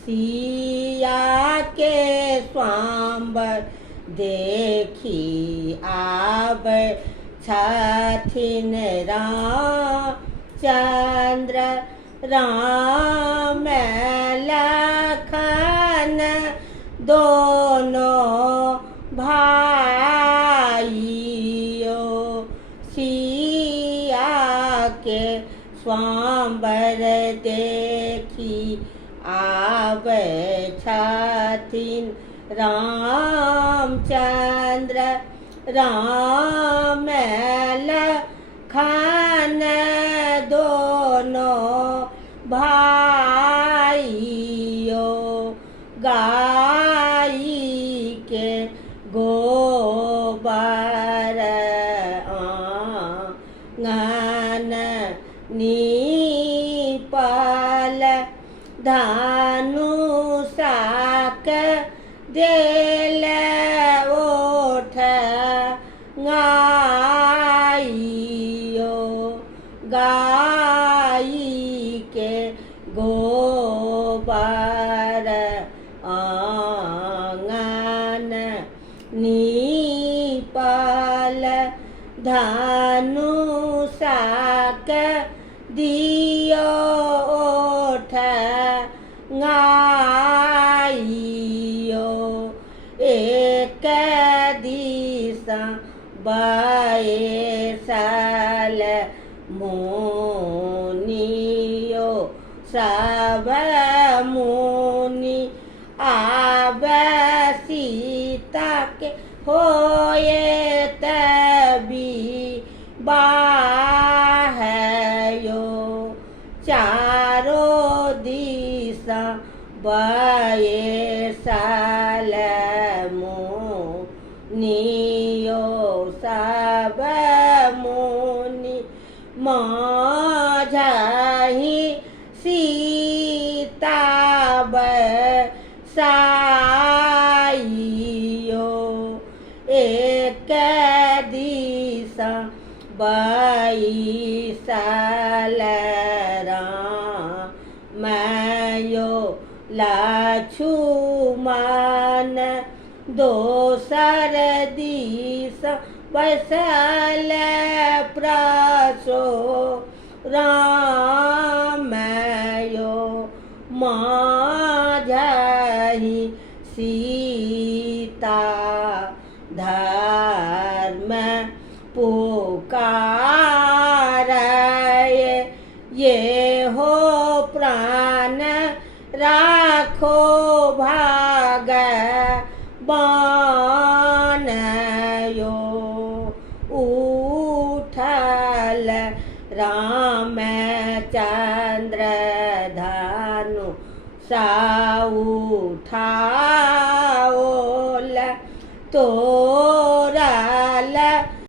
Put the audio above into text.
सिया के स्वाम्बर देखी आब छथिन रामचंद्र राम लखन दोनों भाइयों। सिया के स्वाम्बर देखी आबै छथिन रामचंद्र राम लखन दोनों भाइयों। गाई के गोबर आंगन नीपल धनुषाक देल ओठ गाइयो। गाई के गोबर आंगन नीपल धनुषाक दियो ओठ गाइयो। एक दिशा बैसल मुनियो सब मुनि आब सीता के होए तबी बाहयो। चारो दिशा बैसल मुनियो सब मुनि माझहि सीता बसाइयो। एक दिशा बैसल रामयो लक्ष्मण दोसर दिशा बैसल परशुरामयो। माझहि सीता धर्म पुकारय ये हो प्राण राखो भगवानयो। उठल रामचंद्र धनु सा उठाओल तो